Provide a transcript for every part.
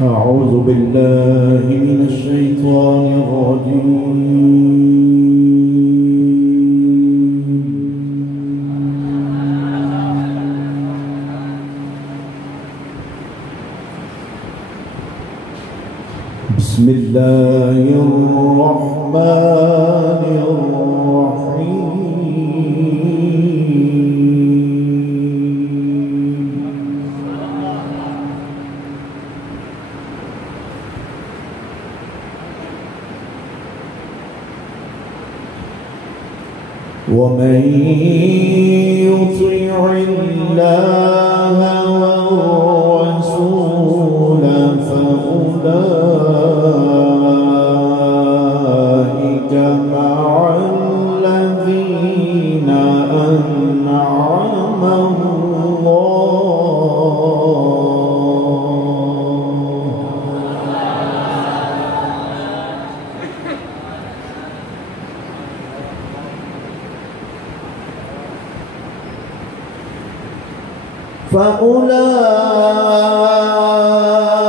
أعوذ بالله من الشيطان الرجيم. بسم الله الرحمن الرحيم. ومن يطع الله والرسول فأولئك مع الذين أنعم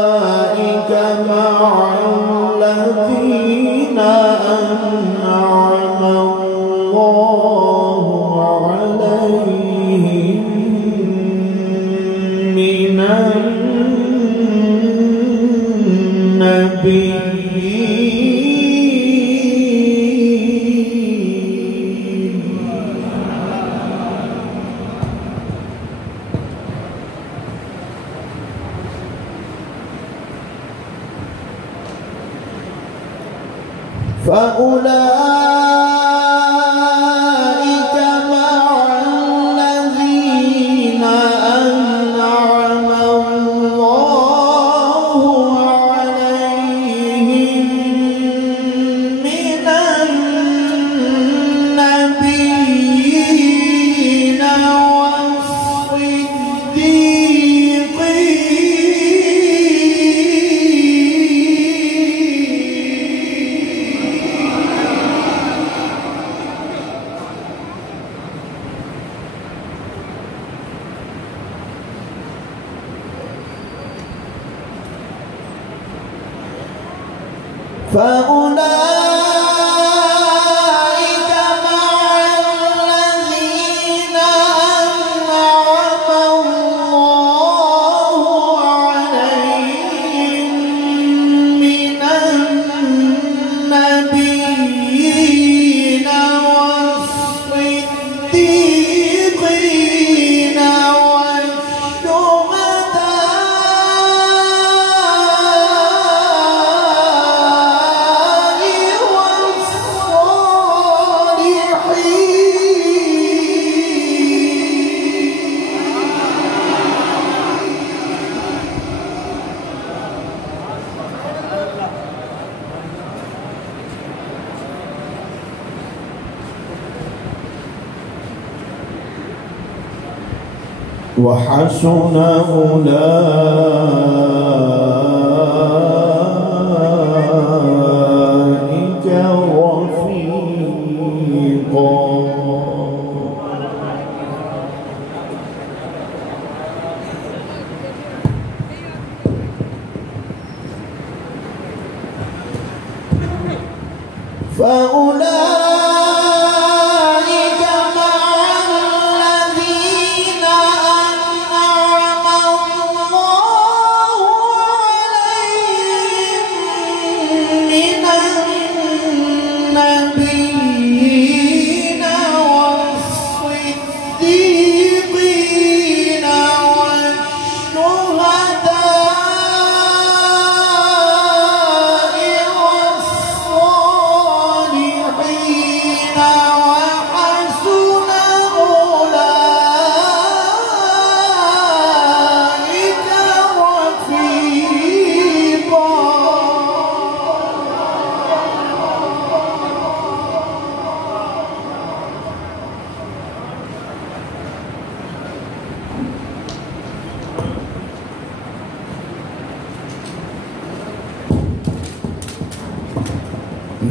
فأولئك مع الذين أنعم الله عليهم من النبيين فأولئك مع الذين أنعم الله عليهم من النبيين فأولئك مع الذين أنعم الله عليهم من النبيين والصديقين وحسن أولئك رفيقا. فأولئك مع الذين أنعم الله عليهم من النبيين والصديقين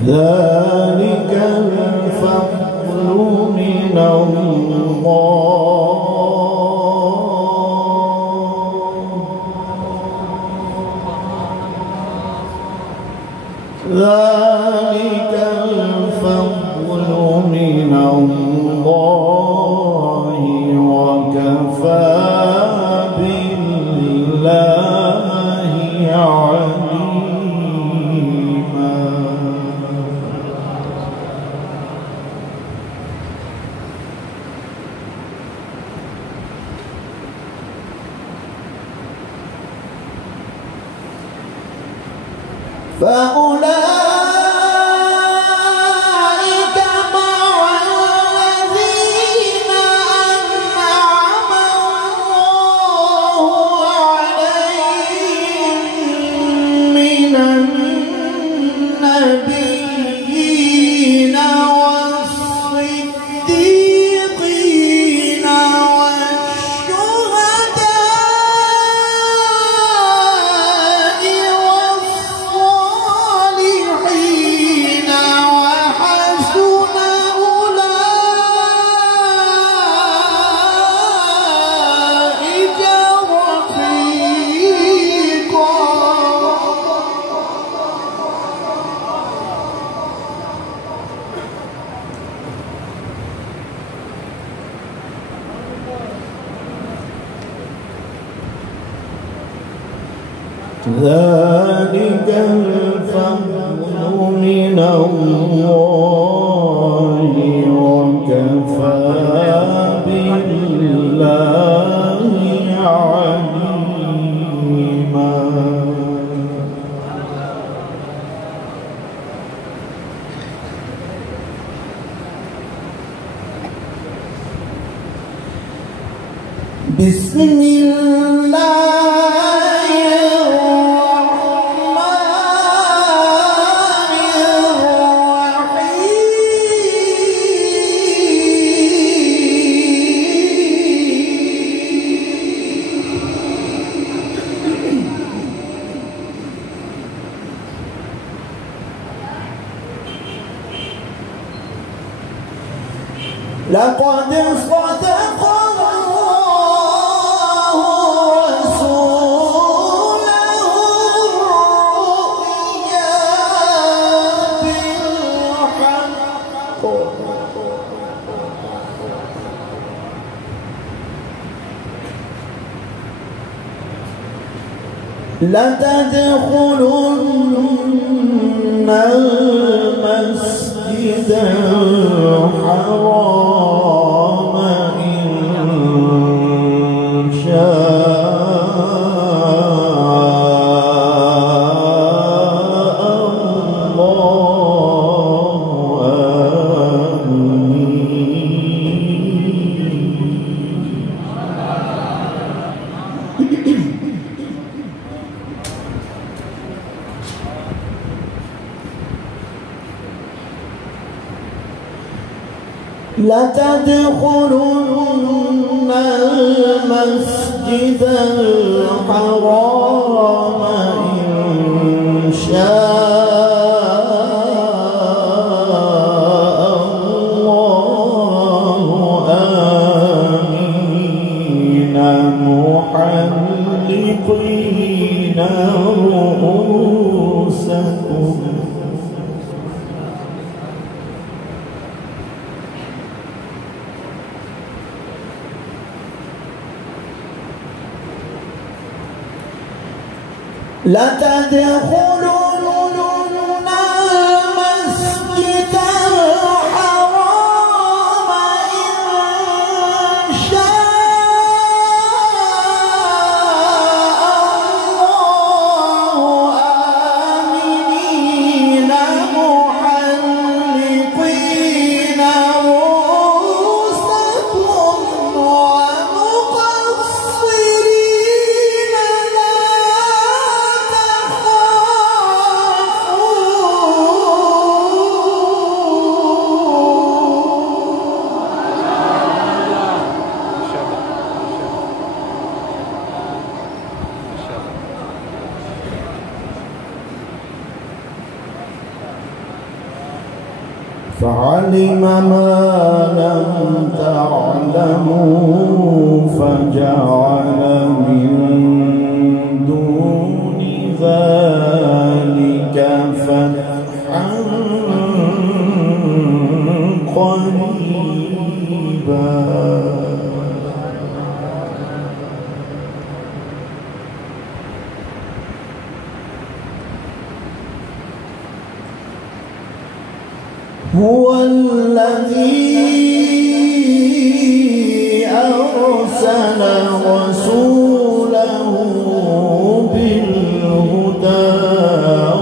ذلك الفضل من الله الله وكفى بالله عليما. فأولئك مع الذين أنعم الله عليهم من النبيين والصديقين والشهداء وحسن أولئك رفيقا. ذلك الفضل من الله وكفى بالله عليما. بسم الله الرحمن الرحيم. لقد صدق الله رسوله الرؤيا بالحق لتدخلن المسجد الحرام إن شاء الله آمين. لتدخلن المسجد الحرام إن شاء الله آمين محلقين رؤوسكم لتدخلن المسجد الحرام إن شاء الله آمنين محلقين رؤوسكم ومقصرين لا فعلم ما لم تعلموا فجعل من دون ذلك فتحا قريبا. هو الذي أرسل رسوله بالهدى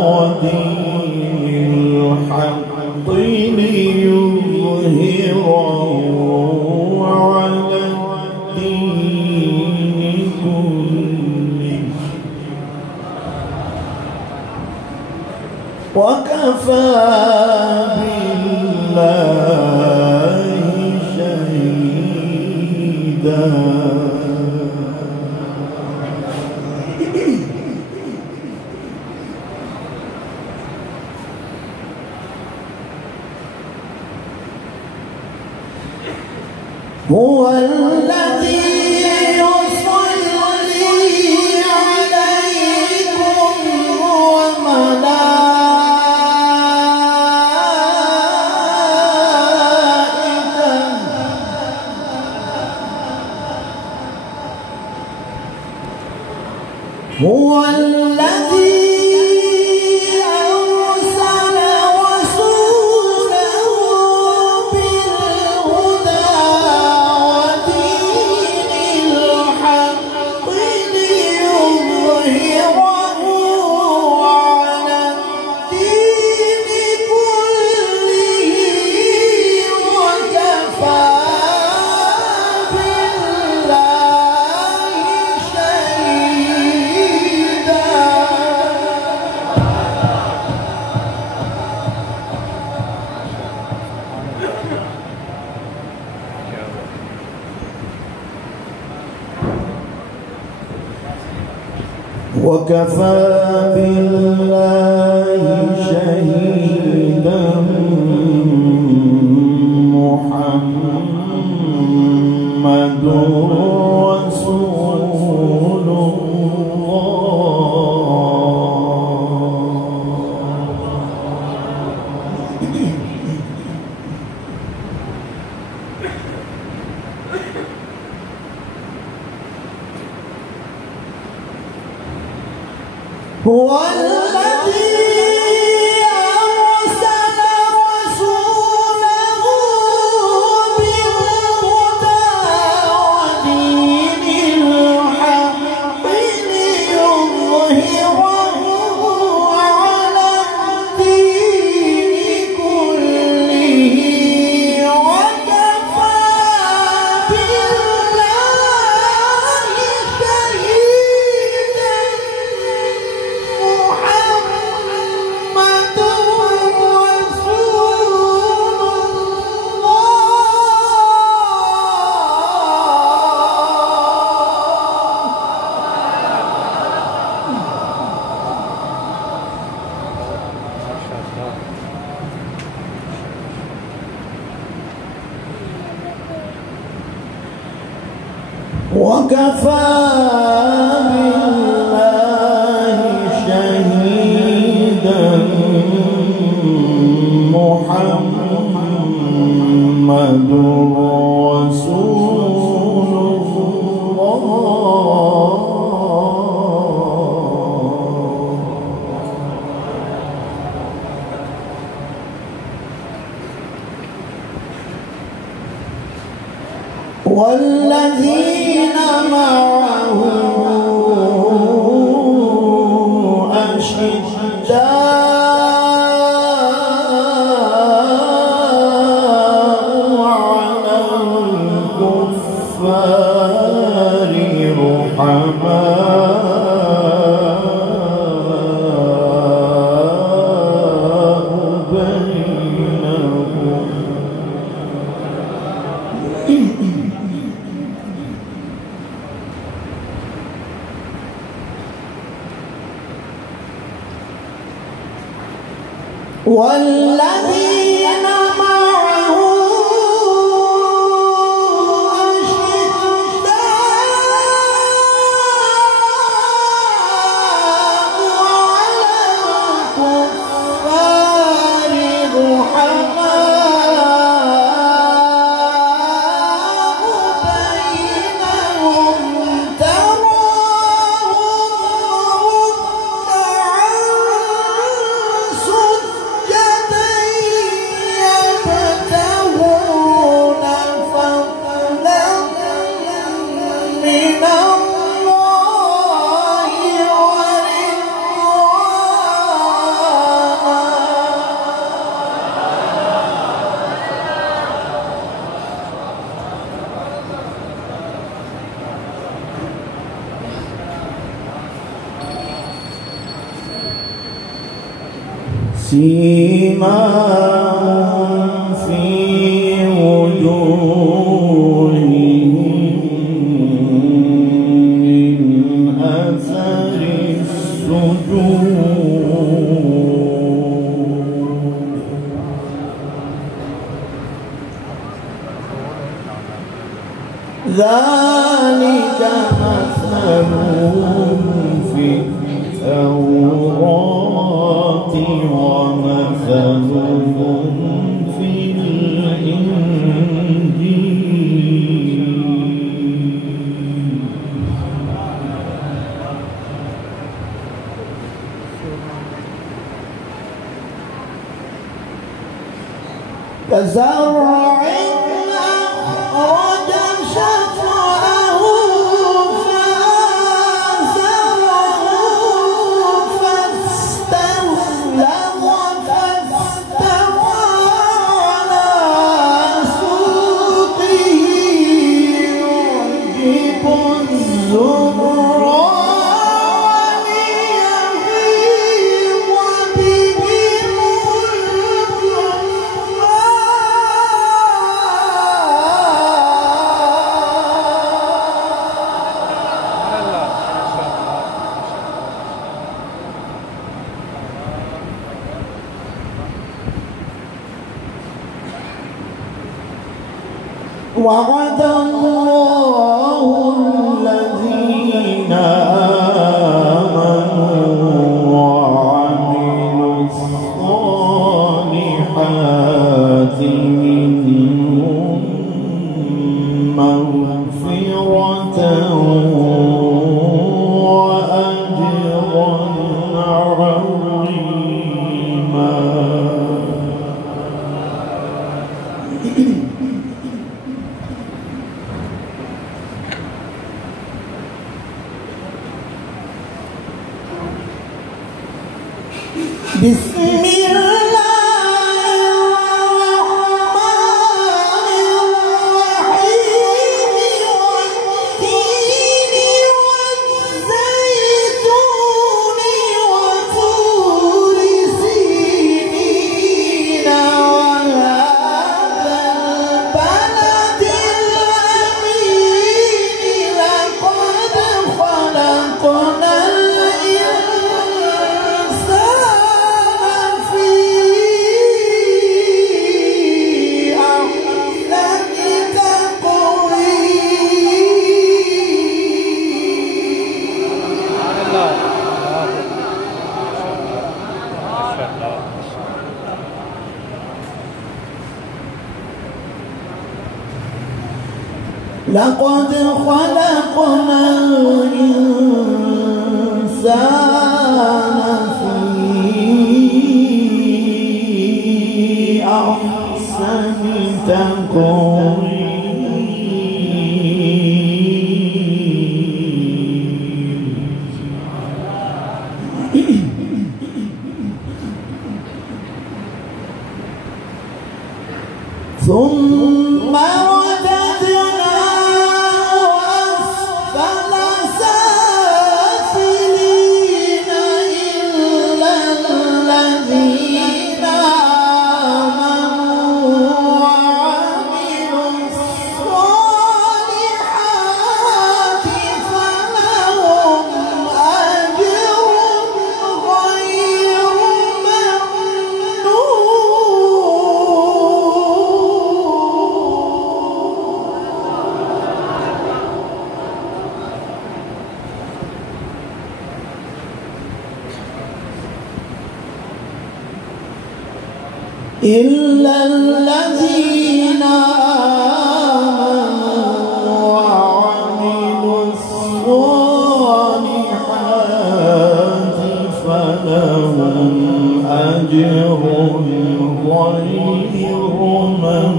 ودين الحق ليظهره على الدين كله وكفى بالله شهيدا. هو الذي هو الذي أرسل رسوله بالهدى ودين الحق ليظهره على الدين كله وكفى وكفى بالله شهيدا. محمد رسول هو الذي أرسل رسوله بالهدى ودين الحق ليظهره على الدين كله وكفى بالله شهيدا. وكفى بالله شهيدا. محمد رسول الله والذين معه أشداء على الكفار رحماء بينهم. والذين معه أشداء على الكفار رحماء سيماهم في وجوههم من أثر السجود ذلك مثلهم في التوراة ومثلهم في الإنجيل كزرع أخرج شطأه فآزره فاستغلظ فاستوى على سوقه يعجب الزراع ليغيظ بهم وعد الله الذين آمنوا وعملوا الصالحات منهم مغفرة وأجرا عظيما. بسم الله الرحمن الرحيم والتين والزيتون وطور سينين وهذا البلد الأمين لقد خلقنا لقد خلقنا الإنسان في أحسن تقويم ثم إلا الذين آمنوا وعملوا الصالحات فلهم أجر غير ممنون.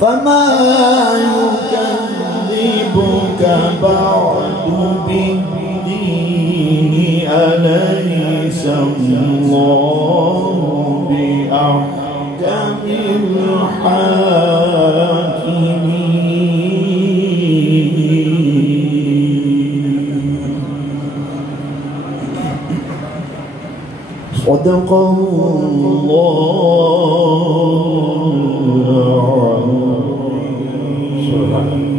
فما يكذبك بعد بالدين أليس الله بأحكم الحاكمين. صدق الله العظيم.